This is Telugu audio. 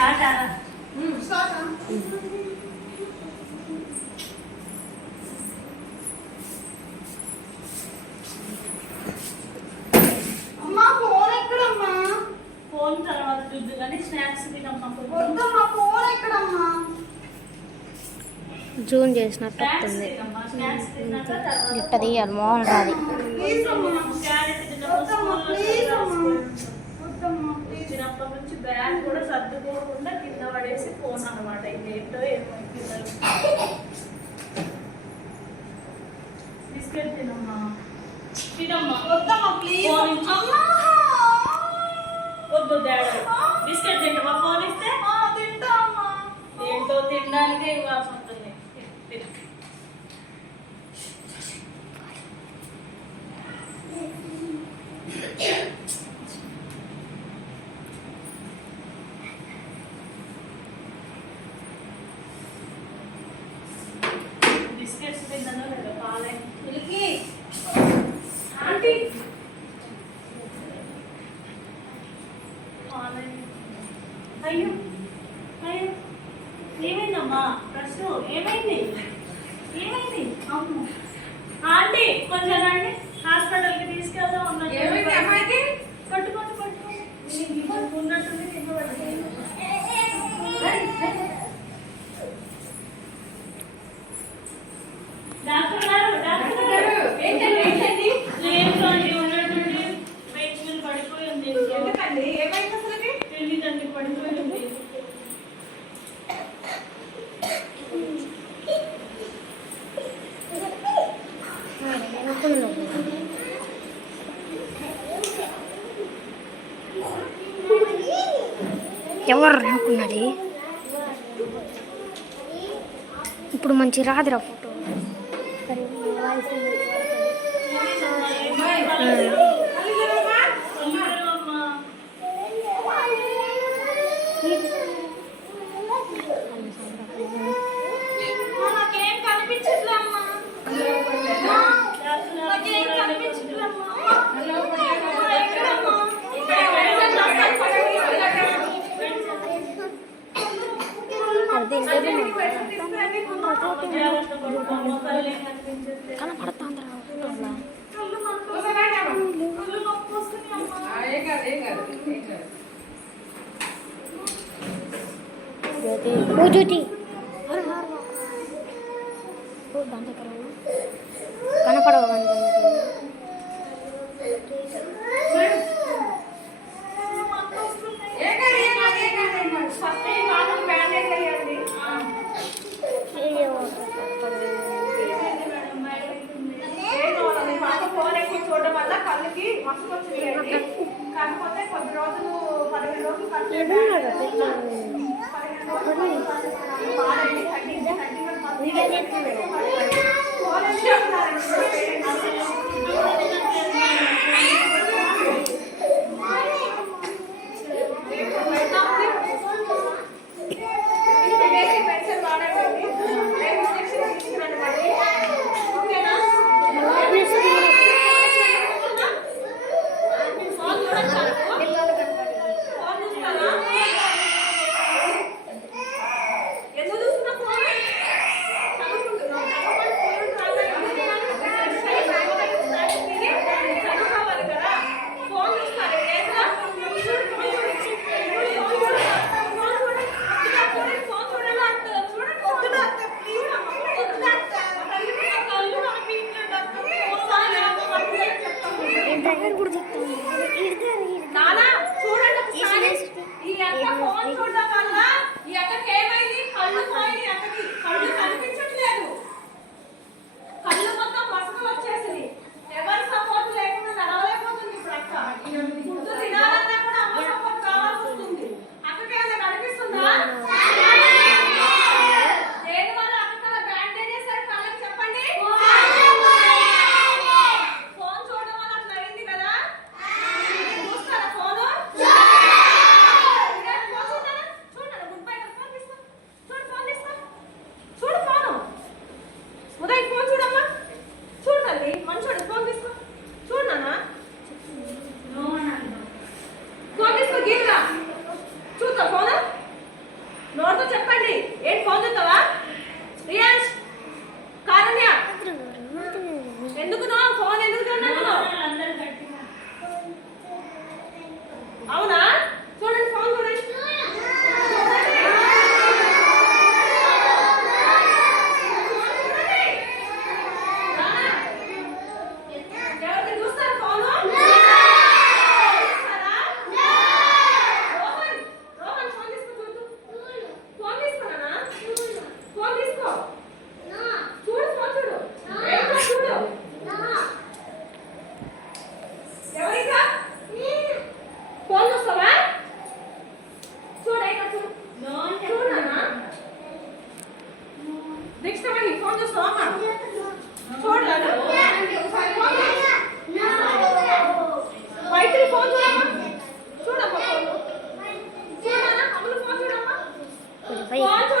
అమ్మా ఫోన్ ఎక్కడమ్మా? ఫోన్ తర్వాత చూద్దు కానీ స్నాక్స్ తినమ్మా. వద్దమ్మా ఫోన్ ఎక్కడమ్మా? జూన్ చేసినట్టు వస్తుంది. ఇట్ట తీయాలి మోహన్ రాది. చిన్నప్పటి నుంచి బ్యాగ్ కూడా సర్దుకోకుండా కింద పడేసి ఫోన్ అనమాట. ఇదేంటో ఏమో బిస్కెట్ తినమ్మా. తినమ్మా. వద్దమ్మా ప్లీజ్. వద్దు డాడీ బిస్కెట్ తింటామా? ఫోన్ ఇస్తే తింటా అమ్మా. ఏంటో తినడానికే ఇవ్వాల్సి ఉంటుంది. బిస్కెట్స్ తిన్నానో లేదా? పాలే మిల్కీ ఆంటీ పాలే. అయ్యో అయ్యో ఏమైందమ్మా? ప్రశ్న ఏమైంది? ఏమైంది? అమ్మ ఆంటీ కొంచెం రండి, హాస్పిటల్కి తీసుకెళ్దాం. అమ్మాయికి పట్టుకోండి పట్టుకోండి ఉన్నట్టుంది. డాక్టర్ గారు డాక్టర్ గారు ఏంటండి? లేదండి ఉన్నట్టుండి బైక్ మీద పడిపోయింది. ఎందుకండి ఏమైంది అసలు? తెలియదండి పడిపోయింది. ఎవరు అనుకున్నది? ఇప్పుడు మంచి రాదురా ఫోటో. నాకేం కనిపించట్లేమ్మా. నాకేం కనిపించట్లేమ్మా. ఎక్కడమ్మా? కనపడుతుందిరా కనపడవు. చూడడం వల్ల కళ్ళకి మస్తు వచ్చింది. కాకపోతే కొద్ది రోజులు 15 రోజులు పెన్షన్ వాడండి. ఓకేనా? ఎందుకు చూస్తున్నా? కొంచెం పైకి